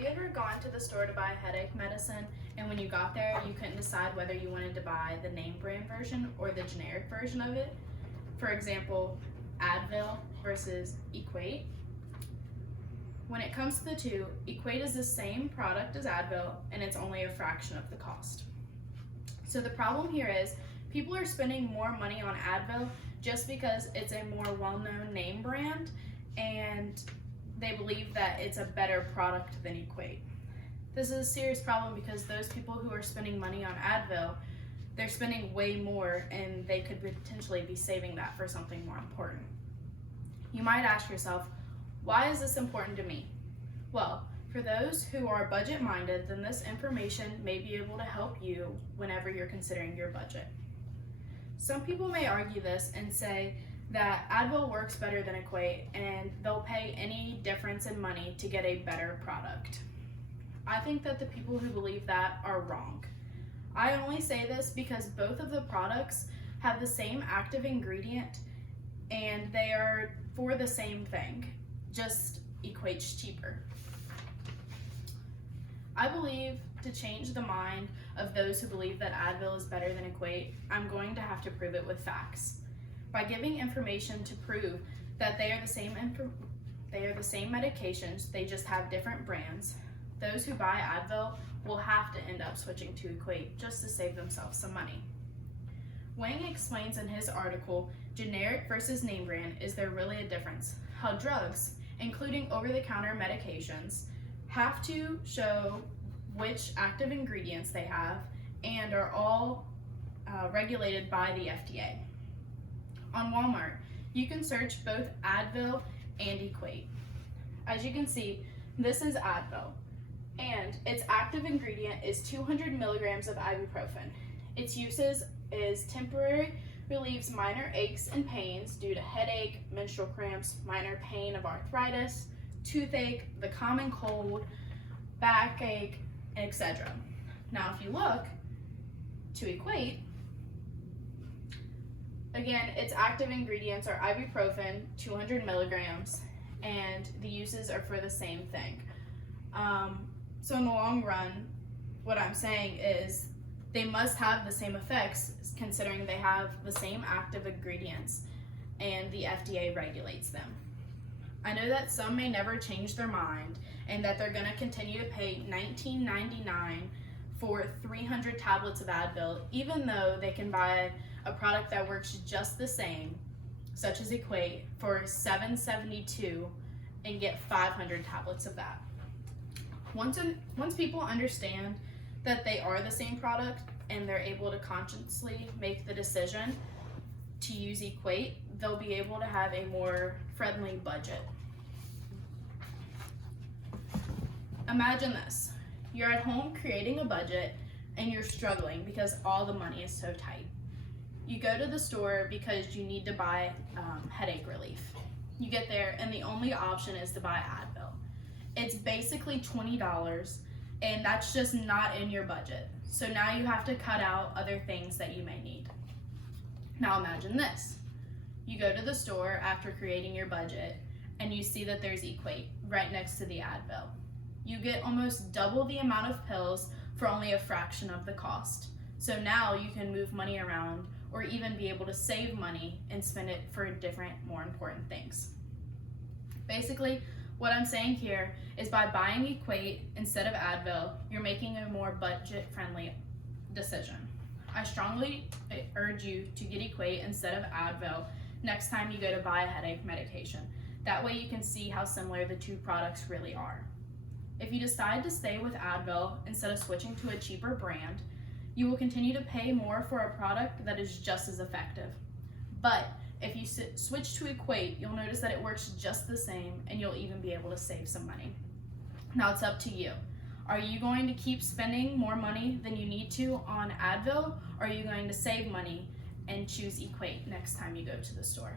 Have you ever gone to the store to buy headache medicine, and when you got there, you couldn't decide whether you wanted to buy the name brand version or the generic version of it? For example, Advil versus Equate. When it comes to the two, Equate is the same product as Advil, and it's only a fraction of the cost. So the problem here is people are spending more money on Advil just because it's a more well-known name brand, and they believe that it's a better product than Equate. This is a serious problem because those people who are spending money on Advil, they're spending way more, and they could potentially be saving that for something more important. You might ask yourself, why is this important to me? Well, for those who are budget-minded, then this information may be able to help you whenever you're considering your budget. Some people may argue this and say that Advil works better than Equate, and they'll pay any difference in money to get a better product. I think that the people who believe that are wrong. I only say this because both of the products have the same active ingredient and they are for the same thing, just Equate's cheaper. I believe to change the mind of those who believe that Advil is better than Equate, I'm going to have to prove it with facts. By giving information to prove that they are the same medications, they just have different brands, those who buy Advil will have to end up switching to Equate just to save themselves some money. Wang explains in his article, Generic versus Name Brand, Is There Really a Difference? How drugs, including over-the-counter medications, have to show which active ingredients they have and are all regulated by the FDA. On Walmart, you can search both Advil and Equate. As you can see, this is Advil, and its active ingredient is 200 milligrams of ibuprofen. Its uses is temporary, relieves minor aches and pains due to headache, menstrual cramps, minor pain of arthritis, toothache, the common cold, backache, etc. Now, if you look to Equate, again, its active ingredients are ibuprofen, 200 milligrams, and the uses are for the same thing. So in the long run, what I'm saying is they must have the same effects considering they have the same active ingredients and the FDA regulates them. I know that some may never change their mind and that they're going to continue to pay $19.99 for 300 tablets of Advil, even though they can buy a product that works just the same, such as Equate, for $7.72 and get 500 tablets of that. Once people understand that they are the same product and they're able to consciously make the decision to use Equate, they'll be able to have a more friendly budget. Imagine this. You're at home creating a budget and you're struggling because all the money is so tight. You go to the store because you need to buy headache relief. You get there and the only option is to buy Advil. It's basically $20 and that's just not in your budget. So now you have to cut out other things that you may need. Now imagine this. You go to the store after creating your budget and you see that there's Equate right next to the Advil. You get almost double the amount of pills for only a fraction of the cost. So now you can move money around or even be able to save money and spend it for different, more important things. Basically, what I'm saying here is by buying Equate instead of Advil, you're making a more budget-friendly decision. I strongly urge you to get Equate instead of Advil next time you go to buy a headache medication. That way you can see how similar the two products really are. If you decide to stay with Advil instead of switching to a cheaper brand, you will continue to pay more for a product that is just as effective. But if you switch to Equate, you'll notice that it works just the same and you'll even be able to save some money. Now it's up to you. Are you going to keep spending more money than you need to on Advil, or are you going to save money and choose Equate next time you go to the store?